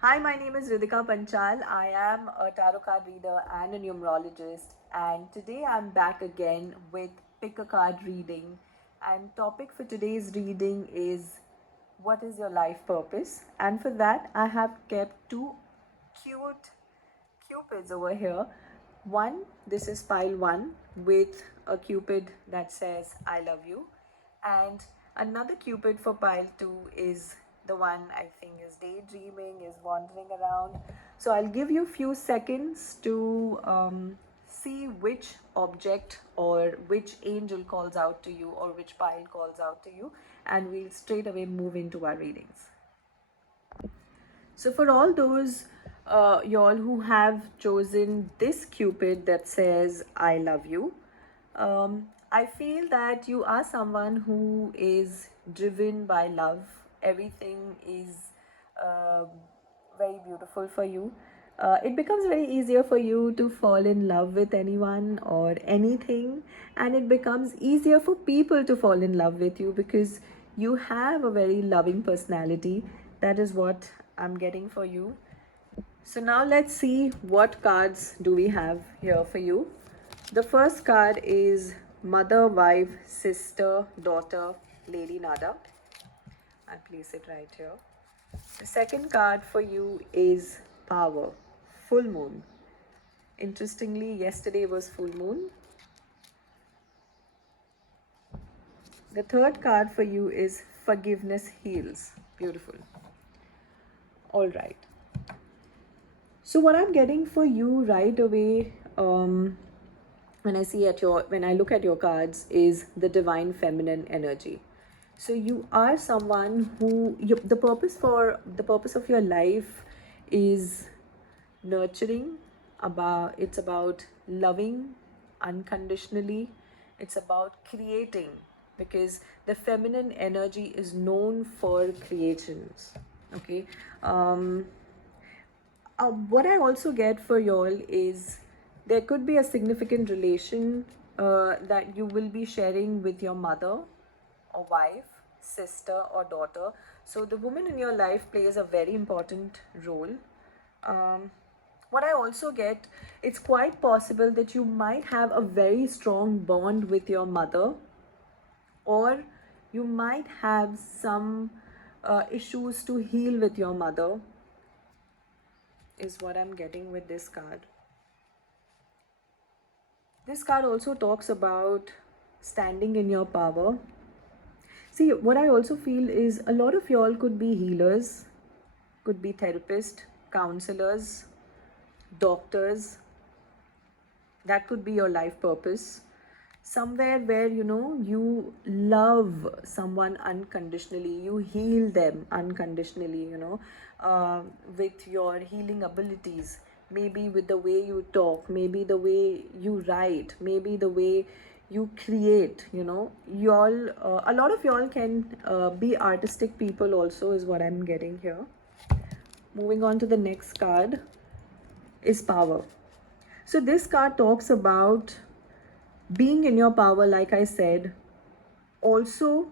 Hi, my name is Ridhika Panchal. I am a tarot card reader and a numerologist, and today I'm back again with pick a card reading. And topic for today's reading is what is your life purpose? And for that, I have kept two cute cupids over here. One, this is pile one with a cupid that says I love you, and another cupid for pile two is the one I think is daydreaming, is wandering around. So I'll give you a few seconds to see which object or which angel calls out to you or which pile calls out to you, and we'll straight away move into our readings. So for all those y'all who have chosen this cupid that says I love you, I feel that you are someone who is driven by love. Everything is um very beautiful for you. It becomes very easier for you to fall in love with anyone or anything, and it becomes easier for people to fall in love with you because you have a very loving personality. That is what I'm getting for you. So now let's see what cards do we have here for you. The first card is Mother, Wife, Sister, Daughter, Lady Nada. I'll place it right here. The second card for you is Power, Full Moon. Interestingly, yesterday was full moon. The third card for you is Forgiveness Heals. Beautiful. All right. So what I'm getting for you right away, when I look at your cards, is the divine feminine energy. So you are someone who the purpose of your life is nurturing. It's about loving unconditionally. It's about creating, because the feminine energy is known for creations. Okay. um what I also get for y'all is there could be a significant relation that you will be sharing with your mother or wife, sister, or daughter. So the woman in your life plays a very important role. Um, what I also get, it's quite possible that you might have a very strong bond with your mother, or you might have some issues to heal with your mother, is what I'm getting with this card. This card also talks about standing in your power. See, what I also feel is a lot of y'all could be healers, could be therapists, counselors, doctors. That could be your life purpose. Somewhere where you love someone unconditionally, you heal them unconditionally, with your healing abilities. Maybe with the way you talk, maybe the way you write, maybe the way you create. Y'all, a lot of y'all can be artistic people also, is what I'm getting here. Moving on to the next card is Power. So this card talks about being in your power, like I said. Also,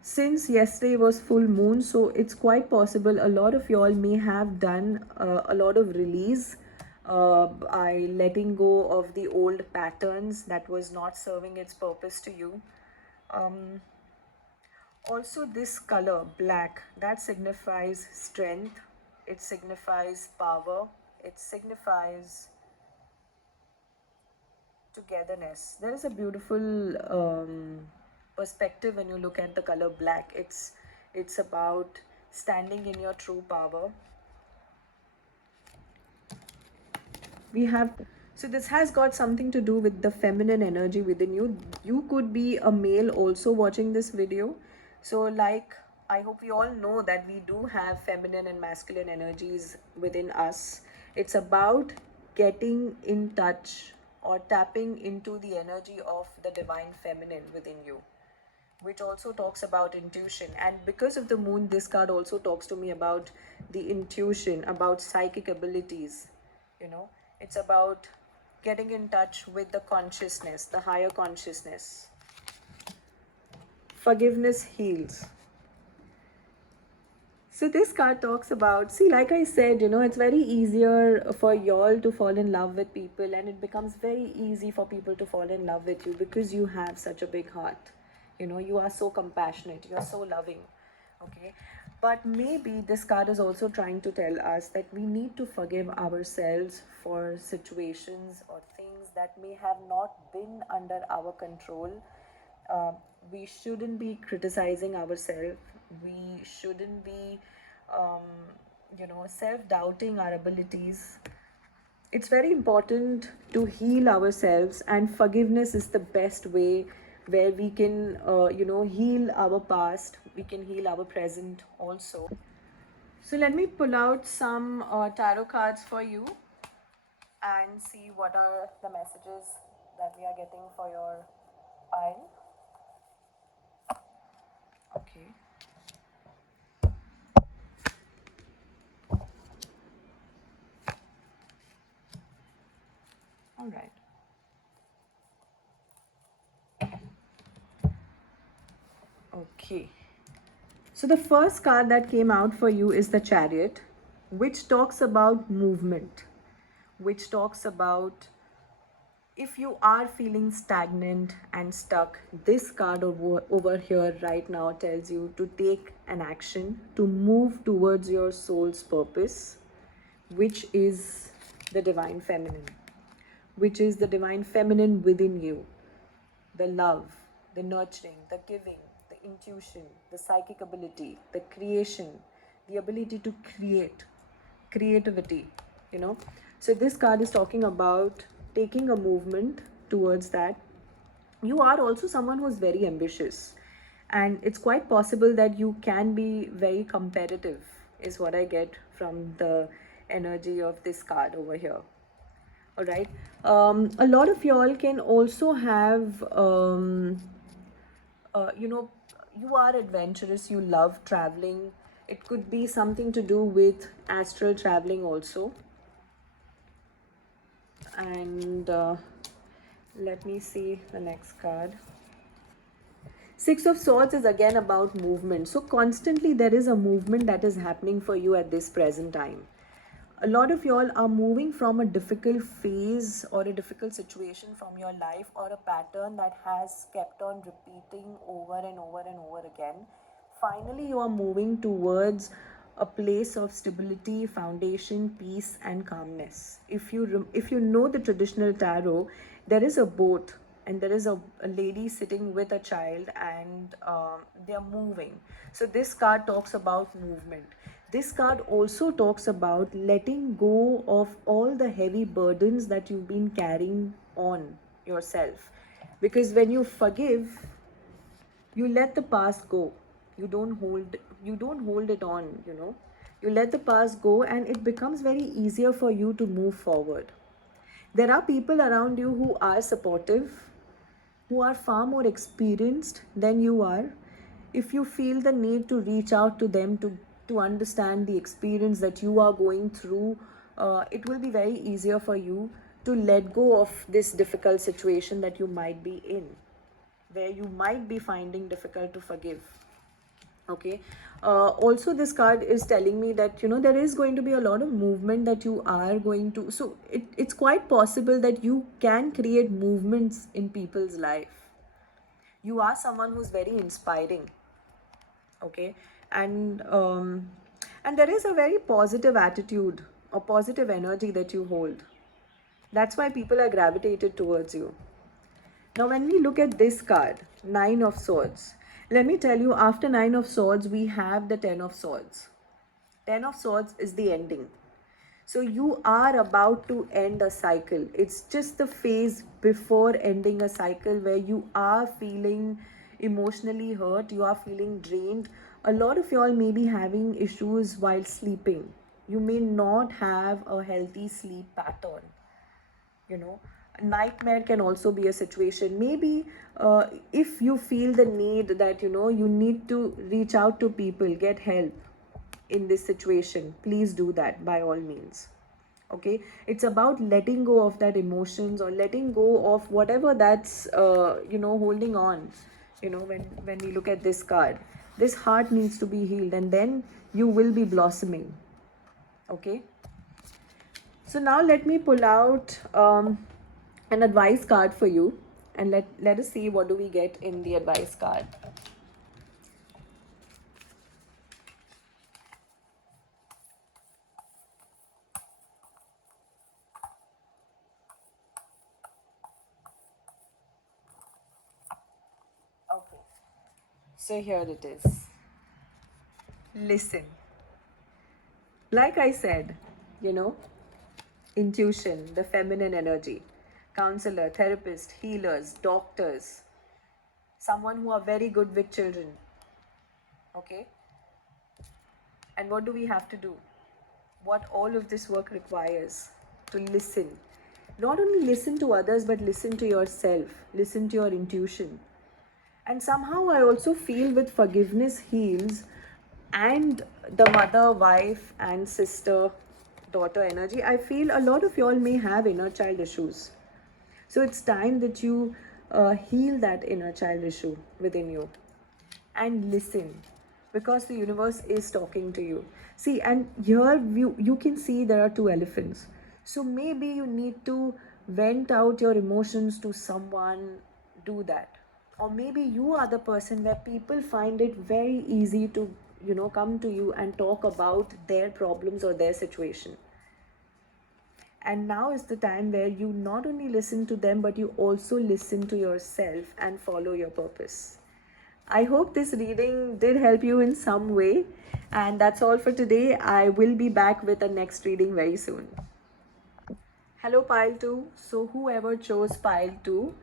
since yesterday was full moon, so it's quite possible a lot of y'all may have done a lot of release by letting go of the old patterns that was not serving its purpose to you. um, Also, this color black, that signifies strength, it signifies power, it signifies togetherness. There is a beautiful perspective when you look at the color black. It's about standing in your true power. We have, so this has got something to do with the feminine energy within you. You could be a male also watching this video. So like, I hope we all know that we do have feminine and masculine energies within us. It's about getting in touch or tapping into the energy of the divine feminine within you, which also talks about intuition. And because of the moon, this card also talks to me about the intuition, about psychic abilities. It's about getting in touch with the consciousness, the higher consciousness. Forgiveness heals. So this card talks about, see, like I said, it's very easier for y'all to fall in love with people, and it becomes very easy for people to fall in love with you because you have such a big heart. You are so compassionate, you're so loving. Okay. But maybe this card is also trying to tell us that we need to forgive ourselves for situations or things that may have not been under our control. uh, we shouldn't be criticizing ourselves. We shouldn't be um, self-doubting our abilities. It's very important to heal ourselves, and forgiveness is the best way where we can heal our past, we can heal our present also. So let me pull out some tarot cards for you and see what are the messages that we are getting for your pile. Okay. All right. Okay. So the first card that came out for you is the Chariot, which talks about movement, which talks about if you are feeling stagnant and stuck. This card over here right now tells you to take an action, to move towards your soul's purpose, which is the divine feminine, which is the divine feminine within you. The love, the nurturing, the giving, the intuition, the psychic ability, the creation, the ability to create, creativity, you know. So, this card is talking about taking a movement towards that. You are also someone who's very ambitious, and it's quite possible that you can be very competitive, is what I get from the energy of this card over here. All right. A lot of y'all can also have, you know, you are adventurous, you love traveling. It could be something to do with astral traveling also. And let me see the next card. Six of Swords is again about movement. So constantly there is a movement that is happening for you at this present time. A lot of y'all are moving from a difficult phase or a difficult situation from your life, or a pattern that has kept on repeating over and over and over again. Finally, you are moving towards a place of stability, foundation, peace, and calmness. If you know the traditional tarot, there is a boat, and there is a lady sitting with a child, and they are moving. So this card talks about movement. This card also talks about letting go of all the heavy burdens that you've been carrying on yourself. Because when you forgive, you let the past go. You don't hold it on. You let the past go, and it becomes very easier for you to move forward. There are people around you who are supportive, who are far more experienced than you are. If you feel the need to reach out to them to understand the experience that you are going through, it will be very easier for you to let go of this difficult situation that you might be in, where you might be finding difficult to forgive. Okay. Also, this card is telling me that there is going to be a lot of movement that you are going to, so it's quite possible that you can create movements in people's life. You are someone who's very inspiring. Okay. And there is a very positive attitude or positive energy that you hold. That's why people are gravitated towards you. Now, when we look at this card, Nine of Swords, let me tell you, after Nine of Swords, we have the Ten of Swords. Ten of Swords is the ending. So you are about to end a cycle. It's just the phase before ending a cycle where you are feeling emotionally hurt, you are feeling drained. A lot of y'all may be having issues while sleeping. You may not have a healthy sleep pattern. Nightmare can also be a situation. Maybe if you feel the need that you need to reach out to people, get help in this situation, please do that by all means. Okay. It's about letting go of that emotions, or letting go of whatever that's holding on. When we look at this card, This heart needs to be healed, and then you will be blossoming. Okay, so now let me pull out an advice card for you, and let us see what do we get in the advice card. Okay, so here it is. Listen. Like I said, you know, intuition, the feminine energy, counselor, therapist, healers, doctors, someone who are very good with children. Okay, and what do we have to do? What all of this work requires? To listen. Not only listen to others, but listen to yourself, listen to your intuition. And somehow I also feel with forgiveness heals and the mother, wife, and sister, daughter energy, I feel a lot of y'all may have inner child issues. So it's time that you heal that inner child issue within you and listen, because the universe is talking to you. See, and here you can see there are two elephants. So maybe you need to vent out your emotions to someone, do that. Or maybe you are the person where people find it very easy to, come to you and talk about their problems or their situation. And now is the time where you not only listen to them, but you also listen to yourself and follow your purpose. I hope this reading did help you in some way. And that's all for today. I will be back with the next reading very soon. Hello, pile 2. So, whoever chose pile 2,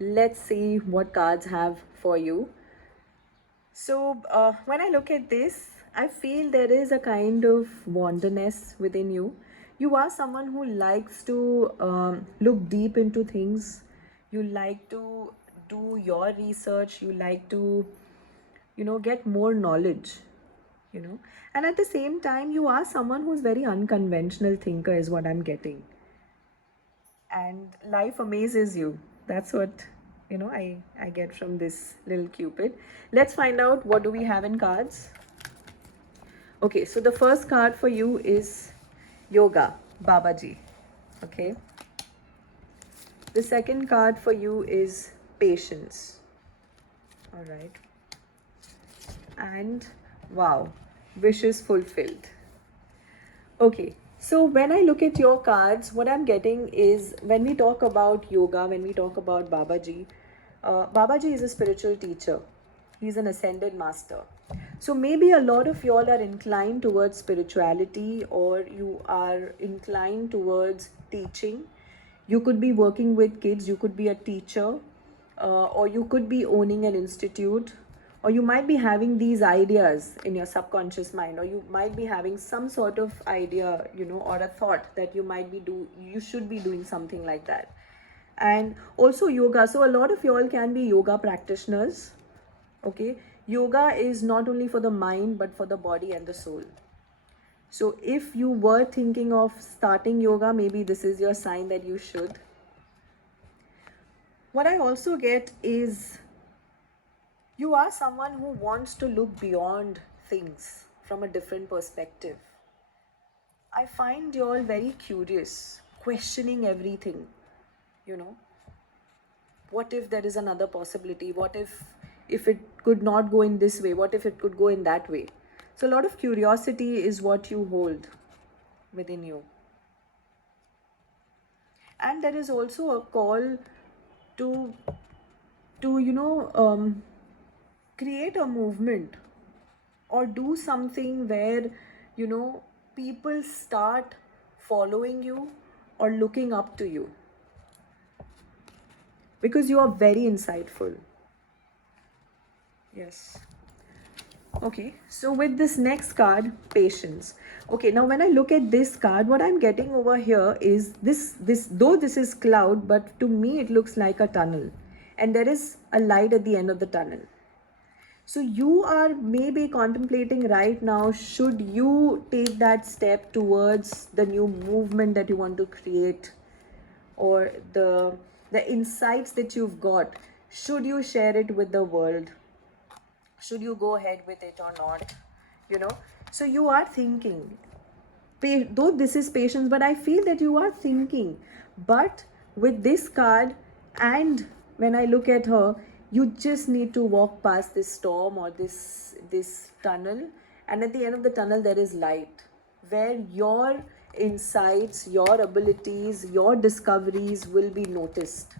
let's see what cards have for you. So, when I look at this, I feel there is a kind of wantonness within you. You are someone who likes to look deep into things. You like to do your research. You like to, get more knowledge, And at the same time, you are someone who's very unconventional thinker, is what I'm getting. And life amazes you. That's what I get from this little cupid. Let's find out what do we have in cards. Okay, so the first card for you is yoga, Babaji. Okay, the second card for you is patience. All right, and wow, wishes fulfilled. Okay, so when I look at your cards, what I'm getting is, when we talk about yoga, when we talk about Babaji, Babaji is a spiritual teacher. He's an ascended master. So maybe a lot of y'all are inclined towards spirituality, or you are inclined towards teaching. You could be working with kids, you could be a teacher, or you could be owning an institute, or you might be having these ideas in your subconscious mind, or you might be having some sort of idea, or a thought that you should be doing something like that. And also yoga, so a lot of y'all can be yoga practitioners. Okay, yoga is not only for the mind but for the body and the soul. So if you were thinking of starting yoga, maybe this is your sign that you should. What I also get is, you are someone who wants to look beyond things from a different perspective. I find you all very curious, questioning everything. What if there is another possibility? What if it could not go in this way? What if it could go in that way? So a lot of curiosity is what you hold within you. And there is also a call to create a movement, or do something where people start following you or looking up to you, because you are very insightful. Yes. Okay, so with this next card, patience. Okay, now when I look at this card, what I'm getting over here is this though this is cloud, but to me it looks like a tunnel, and there is a light at the end of the tunnel. So you are maybe contemplating right now, should you take that step towards the new movement that you want to create, or the insights that you've got, should you share it with the world? should you go ahead with it or not, you know. So you are thinking, though this is patience, but I feel that you are thinking. But with this card, and when I look at her, you just need to walk past this storm or this tunnel, and at the end of the tunnel there is light, where your insights, your abilities, your discoveries will be noticed,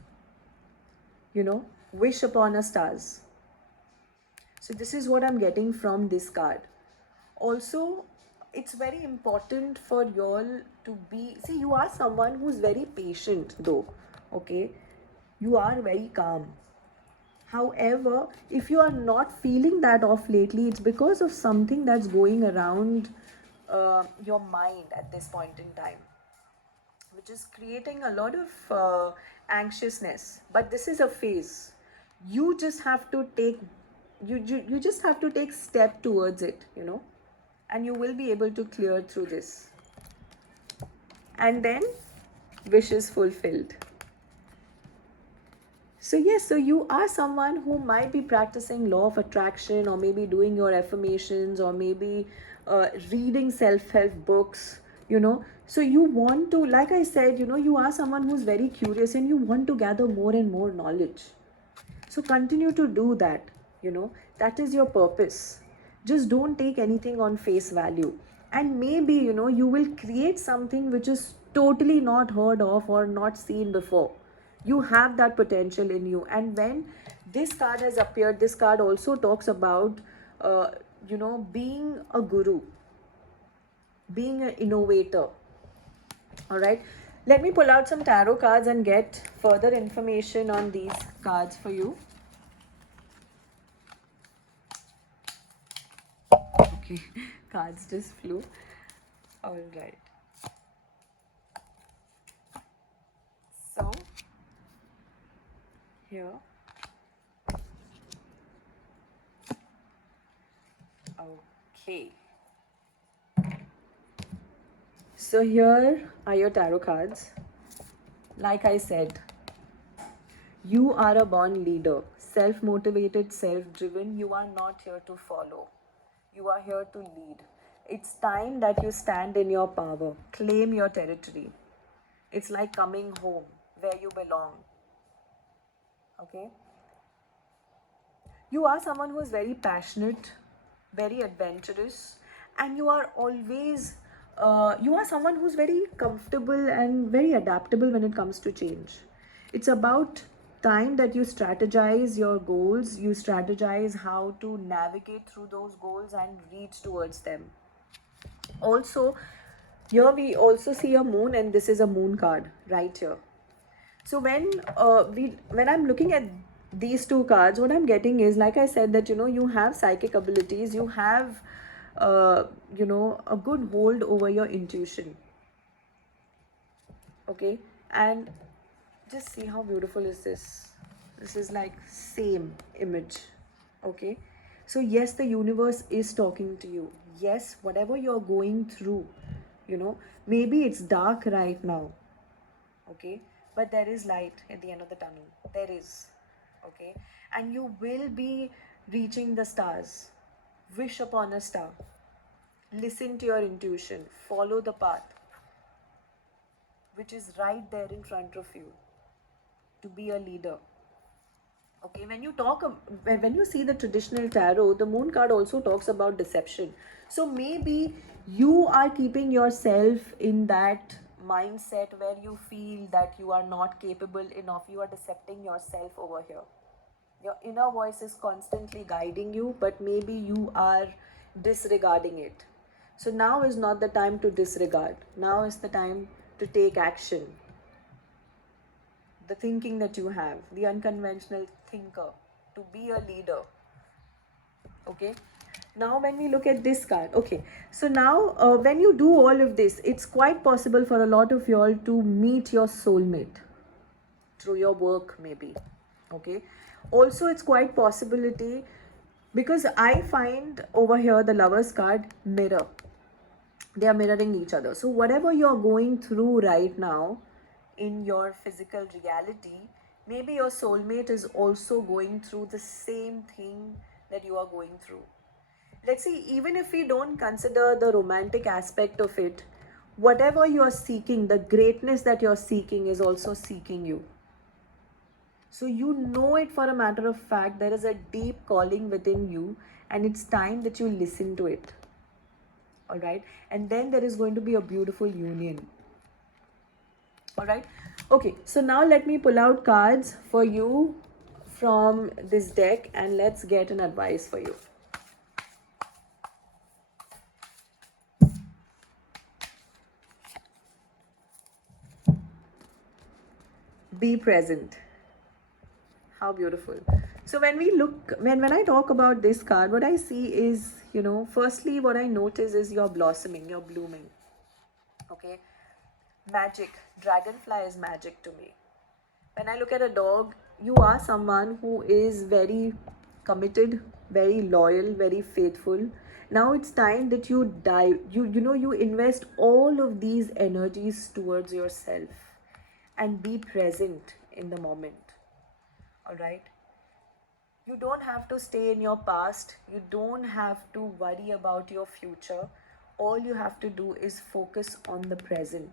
you know. Wish upon a stars. So this is what I'm getting from this card. Also, it's very important for y'all to be, see, you are someone who's very patient though, okay? You are very calm. However, if you are not feeling that off lately, it's because of something that's going around your mind at this point in time, which is creating a lot of anxiousness. But this is a phase. You just have to take, you just have to take step towards it, you know, and you will be able to clear through this. And then wish is fulfilled. So yes, so you are someone who might be practicing law of attraction, or maybe doing your affirmations, or maybe reading self-help books, you know. So you want to, like I said, you know, you are someone who's very curious and you want to gather more and more knowledge. So continue to do that, you know. That is your purpose. Just don't take anything on face value. And maybe, you know, you will create something which is totally not heard of or not seen before. You have that potential in you. And when this card has appeared, this card also talks about, you know, being a guru, being an innovator. All right. Let me pull out some tarot cards and get further information on these cards for you. Okay, cards just flew. All right. So, here. Okay. So, here are your tarot cards. Like I said, you are a born leader, self motivated, self driven. You are not here to follow, you are here to lead. It's time that you stand in your power, claim your territory. It's like coming home where you belong. Okay? You are someone who is very passionate, very adventurous, and you are always, you are someone who's very comfortable and very adaptable when it comes to change. It's about time that you strategize your goals, you strategize how to navigate through those goals and reach towards them. Also, here we also see a moon, and this is a moon card right here. So when I'm looking at these two cards, what I'm getting is, like I said, that, you know, you have psychic abilities, you have you know, a good hold over your intuition. Okay, and just see how beautiful is this. This is like same image. Okay, so yes, the universe is talking to you. Yes, whatever you're going through, you know, maybe it's dark right now, okay, but there is light at the end of the tunnel. There is. Okay, and you will be reaching the stars. Wish upon a star. Listen to your intuition, follow the path which is right there in front of you, to be a leader. Okay, when you talk when you see the traditional tarot, the moon card also talks about deception. So maybe you are keeping yourself in that mindset where you feel that you are not capable enough. You are decepting yourself over here. Your inner voice is constantly guiding you, but maybe you are disregarding it. So now is not the time to disregard. Now is the time to take action. The thinking that you have, the unconventional thinker, to be a leader. Okay. Now when we look at this card, okay, so now when you do all of this, it's quite possible for a lot of y'all to meet your soulmate through your work, maybe. Okay, also it's quite possibility, because I find over here the Lovers card mirror. They are mirroring each other. So whatever you're going through right now in your physical reality, maybe your soulmate is also going through the same thing that you are going through. Let's see, even if we don't consider the romantic aspect of it, whatever you're seeking, the greatness that you're seeking is also seeking you. So you know it for a matter of fact, there is a deep calling within you, and it's time that you listen to it. All right, and then there is going to be a beautiful union. All right, okay, so now let me pull out cards for you from this deck and let's get an advice for you. Be present. How beautiful. So when I talk about this card, what I see is, firstly what I notice is you're blossoming, you're blooming. Okay, magic. Dragonfly is magic to me. When I look at a dog, you are someone who is very committed, very loyal, very faithful. Now it's time that you dive, you invest all of these energies towards yourself and be present in the moment. All right? You don't have to stay in your past. You don't have to worry about your future. All you have to do is focus on the present.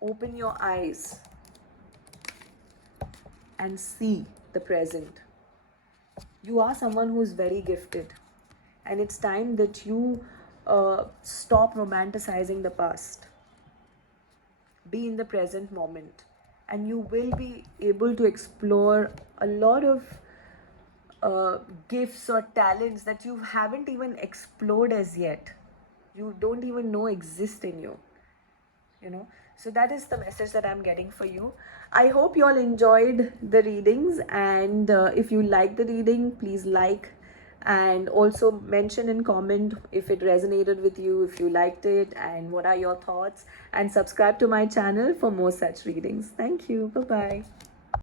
Open your eyes and see the present. You are someone who is very gifted, and it's time that you stop romanticizing the past. Be in the present moment, and you will be able to explore a lot of gifts or talents that you haven't even explored as yet. You don't even know exist in you. So that is the message that I'm getting for you. I hope you all enjoyed the readings, and if you like the reading, please like, and also mention in comment if it resonated with you, if you liked it, and what are your thoughts, and subscribe to my channel for more such readings. Thank you. Bye bye.